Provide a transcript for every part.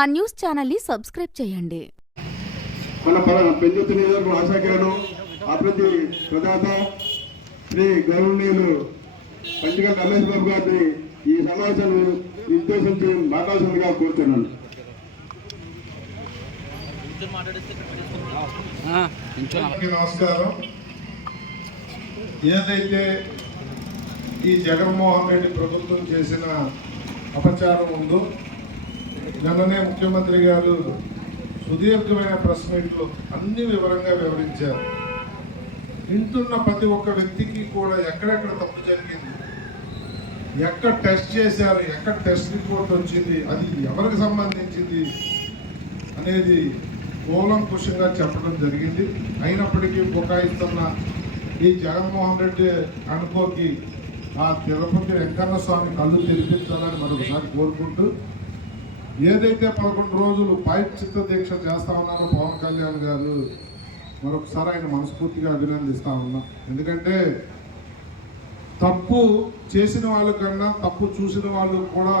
మా న్యూస్ ఛానల్ని సబ్స్క్రైబ్ చేయండి. మన పెందుర్తి నియోజకవర్గం ఆశాకిరణం అభివృద్ధి ప్రదాత శ్రీ గౌరవనీయులు పంచికల్ రమేష్ బాబు గారిని ఈ సమావేశాన్ని ఉద్దేశించి మాట్లాడాల్సిందిగా కోరుతున్నాను. నమస్కారం. ఏదైతే ఈ జగన్మోహన్ రెడ్డి ప్రభుత్వం చేసిన అపచారం ఉందో, నిన్ననే ముఖ్యమంత్రి గారు సుదీర్ఘమైన ప్రెస్ మీట్లో అన్ని వివరంగా వివరించారు. వింటున్న ప్రతి ఒక్క వ్యక్తికి కూడా ఎక్కడెక్కడ తప్పు జరిగింది, ఎక్కడ టెస్ట్ చేశారు, ఎక్కడ టెస్ట్ రిపోర్ట్ వచ్చింది, అది ఎవరికి సంబంధించింది అనేది కూలంకుషంగా చెప్పడం జరిగింది. అయినప్పటికీ బుకాయిస్తున్న ఈ జగన్మోహన్ రెడ్డి అనుకోకి ఆ తిరుపతి వెంకన్న స్వామి కళ్ళు తెరిపించాలని మరొకసారి కోరుకుంటూ, ఏదైతే 11 రోజులు పాయచిత్త దీక్ష చేస్తా ఉన్నారో పవన్ కళ్యాణ్ గారు, మరొకసారి ఆయన మనస్ఫూర్తిగా అభినందిస్తా ఉన్నాం. ఎందుకంటే తప్పు చేసిన వాళ్ళకన్నా తప్పు చూసిన వాళ్ళు కూడా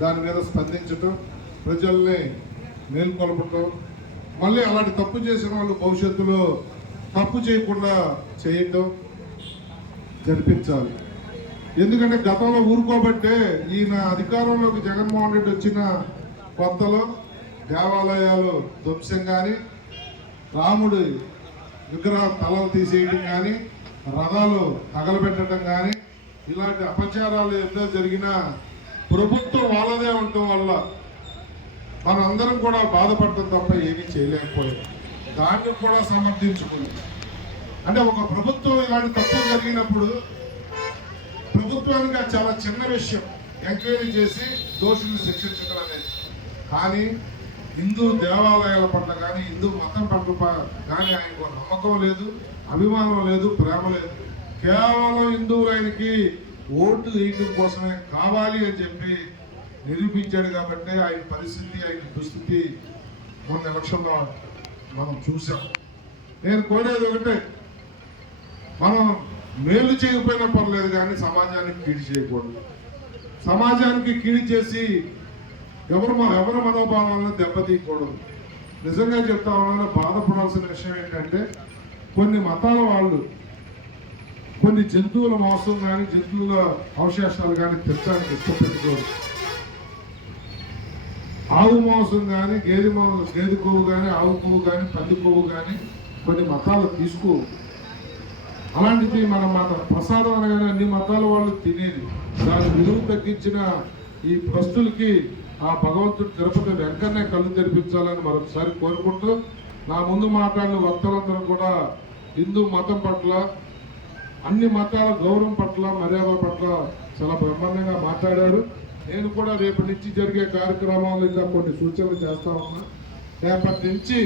దాని మీద స్పందించటం, ప్రజల్ని మేల్కొల్పటం, మళ్ళీ అలాంటి తప్పు చేసిన వాళ్ళు భవిష్యత్తులో తప్పు చేయకుండా చేయటం జరిపించాలి. ఎందుకంటే గతంలో ఊరుకోబట్టే ఈయన అధికారంలోకి జగన్మోహన్ రెడ్డి వచ్చిన కొత్తలో దేవాలయాలు ధ్వంసం కానీ, రాముడి విగ్రహ తలలు తీసేయడం కానీ, రథాలు తగలబెట్టడం కానీ, ఇలాంటి అపచారాలు ఎన్నో జరిగినా ప్రభుత్వం వాళ్ళదే ఉండటం వల్ల మనందరం కూడా బాధపడటం తప్ప ఏమీ చేయలేకపోయాం. దాన్ని కూడా సమర్థించుకుంది. అంటే ఒక ప్రభుత్వం ఇలాంటి తప్పు జరిగినప్పుడు ప్రభుత్వానికి చాలా చిన్న విషయం ఎంక్వైరీ చేసి దోషుల్ని శిక్షించడం అనేది. కానీ హిందూ దేవాలయాల పట్ల కానీ, హిందూ మతం పట్ల కానీ ఆయనకు నమ్మకం లేదు, అభిమానం లేదు, ప్రేమ లేదు. కేవలం హిందువులు ఆయనకి ఓటు వేయడం కోసమే కావాలి అని చెప్పి నిరూపించాడు. కాబట్టి ఆయన పరిస్థితి, ఆయన దుస్థితి మొన్న ఎలక్షన్లో మనం చూసాం. నేను కోరేది ఒకటే, మనం మేలు చేయకపోయినా పర్లేదు కానీ సమాజానికి కీడు చేయకూడదు. సమాజానికి కీడు చేసి ఎవరి మనోభావాలను దెబ్బతీయకూడదు. నిజంగా చెప్తా ఉన్నాను, బాధపడాల్సిన విషయం ఏంటంటే కొన్ని మతాల వాళ్ళు కొన్ని జంతువుల మోసం కానీ, జంతువుల అవశేషాలు కానీ తెచ్చడానికి ఇష్టపెట్టుకోరు. ఆవు మాంసం కానీ, గేదె కొవ్వు కానీ, ఆవు కొవ్వు కానీ, పంది కొవ్వు కానీ కొన్ని మతాలు తీసుకో. అలాంటిది మన ప్రసాదం అనగానే అన్ని మతాల వాళ్ళు తినేది. దాని విలువ తగ్గించిన ఈ భక్తులకి ఆ భగవంతుడు తిరుపతి వెంకన్నే కళ్ళు తెరిపించాలని మరొకసారి కోరుకుంటూ, నా ముందు మాట్లాడిన వక్తలందరూ కూడా హిందూ మతం పట్ల, అన్ని మతాల గౌరవం పట్ల, మర్యాద పట్ల చాలా బ్రహ్మాండంగా మాట్లాడారు. నేను కూడా రేపటి నుంచి జరిగే కార్యక్రమాలు ఇంకా కొన్ని సూచనలు చేస్తా ఉన్నా. రేపటి నుంచి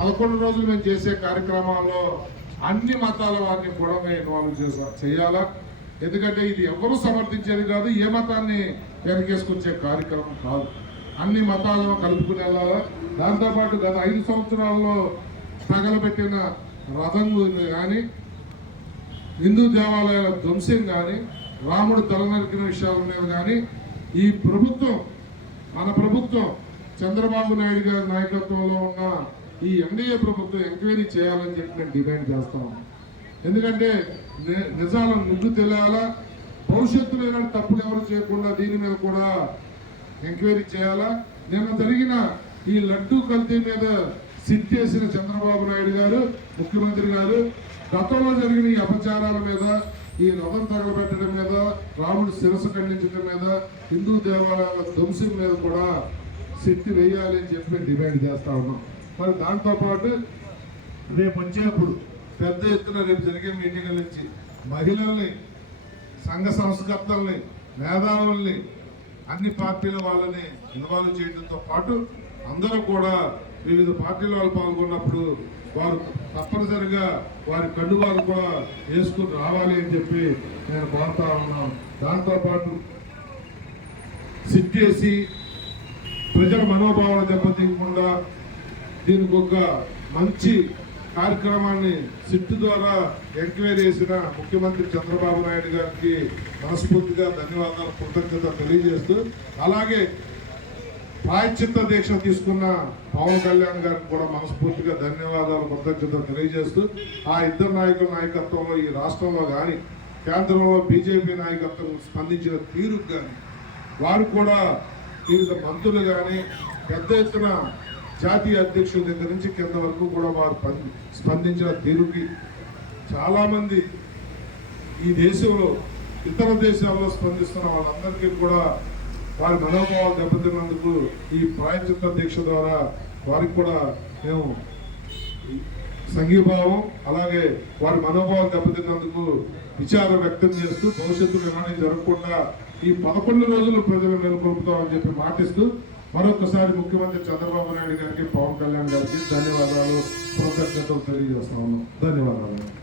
11 రోజులు మేము చేసే కార్యక్రమాల్లో అన్ని మతాల వారిని కూడా మేము ఇన్వాల్వ్ చేయాలా. ఎందుకంటే ఇది ఎవరు సమర్థించేది కాదు, ఏ మతాన్ని వెనకేసుకొచ్చే కార్యక్రమం కాదు. అన్ని మతాలను కలుపుకుని వెళ్ళాలా. దాంతోపాటు గత 5 సంవత్సరాల్లో తగలబెట్టిన రథం కానీ, హిందూ దేవాలయాల ధ్వంసం కానీ, రాముడు తల నరికిన విషయాల మీద కానీ ఈ ప్రభుత్వం, మన ప్రభుత్వం చంద్రబాబు నాయుడు గారి నాయకత్వంలో ఉన్న ఈ ఎన్డీఏ ప్రభుత్వం ఎంక్వైరీ చేయాలని చెప్పి నేను డిమాండ్ చేస్తాను. ఎందుకంటే నిజాలను నిగ్గు తెలియాలా. భవిష్యత్తులో ఇలాంటి తప్పులు ఎవరు చేయకుండా దీని మీద కూడా ఎంక్వైరీ చేయాలా. నిన్న జరిగిన ఈ లడ్డూ కల్తీ మీద సిట్ చేసిన చంద్రబాబు నాయుడు గారు, ముఖ్యమంత్రి గారు, గతంలో జరిగిన ఈ అపచారాల మీద, ఈ రథం తగలబెట్టడం మీద, రాముడి శిరస్సు ఖండించడం మీద, హిందూ దేవాలయాల ధ్వంసం మీద కూడా శక్తి వేయాలి అని చెప్పి డిమాండ్ చేస్తా ఉన్నాం. మరి దాంతోపాటు రేపు వచ్చేప్పుడు పెద్ద ఎత్తున రేపు జరిగే మీటింగుల నుంచి మహిళల్ని, సంఘ సంస్కర్తల్ని, మేధావుల్ని, అన్ని పార్టీల వాళ్ళని ఇన్వాల్వ్ చేయడంతో పాటు అందరూ కూడా వివిధ పార్టీల వాళ్ళు పాల్గొన్నప్పుడు వారు తప్పనిసరిగా వారి కండువాలు కూడా వేసుకుని రావాలి అని చెప్పి నేను కోరుతా ఉన్నాను. దాంతోపాటు సిట్ చేసి ప్రజల మనోభావాలు దెబ్బతీయకుండా దీనికి ఒక మంచి కార్యక్రమాన్ని సిట్ ద్వారా ఎంక్వైరీ చేసిన ముఖ్యమంత్రి చంద్రబాబు నాయుడు గారికి మనస్ఫూర్తిగా ధన్యవాదాలు, కృతజ్ఞత తెలియజేస్తూ, అలాగే ప్రాయశ్చిత్త దీక్ష తీసుకున్న పవన్ కళ్యాణ్ గారికి కూడా మనస్ఫూర్తిగా ధన్యవాదాలు, కృతజ్ఞతలు తెలియజేస్తూ ఆ ఇద్దరు నాయకుల నాయకత్వంలో ఈ రాష్ట్రంలో కానీ కేంద్రంలో బీజేపీ నాయకత్వం స్పందించిన తీరుకు కానీ వారు కూడా వివిధ మంత్రులు కానీ పెద్ద ఎత్తున జాతీయ అధ్యక్షుల దగ్గర నుంచి కింద వరకు కూడా వారు స్పందించిన తీరుకి చాలామంది ఈ దేశంలో ఇతర దేశాల్లో స్పందిస్తున్న వాళ్ళందరికీ కూడా వారి మనోభావాలు దెబ్బతిన్నందుకు ఈ ప్రాయశ్చిత్త దీక్ష ద్వారా వారికి కూడా మేము సంఘీభావం అలాగే వారి మనోభావాలు దెబ్బతిన్నందుకు విచారం వ్యక్తం చేస్తూ భవిష్యత్తులో ఏమైనా జరగకుండా ఈ 11 రోజులు ప్రజలు మేలుకొల్పుతామని చెప్పి మాటిస్తూ మరొకసారి ముఖ్యమంత్రి చంద్రబాబు నాయుడు గారికి, పవన్ కళ్యాణ్ గారికి ధన్యవాదాలు, కృతజ్ఞతలు తెలియజేస్తా ఉన్నాం. ధన్యవాదాలు.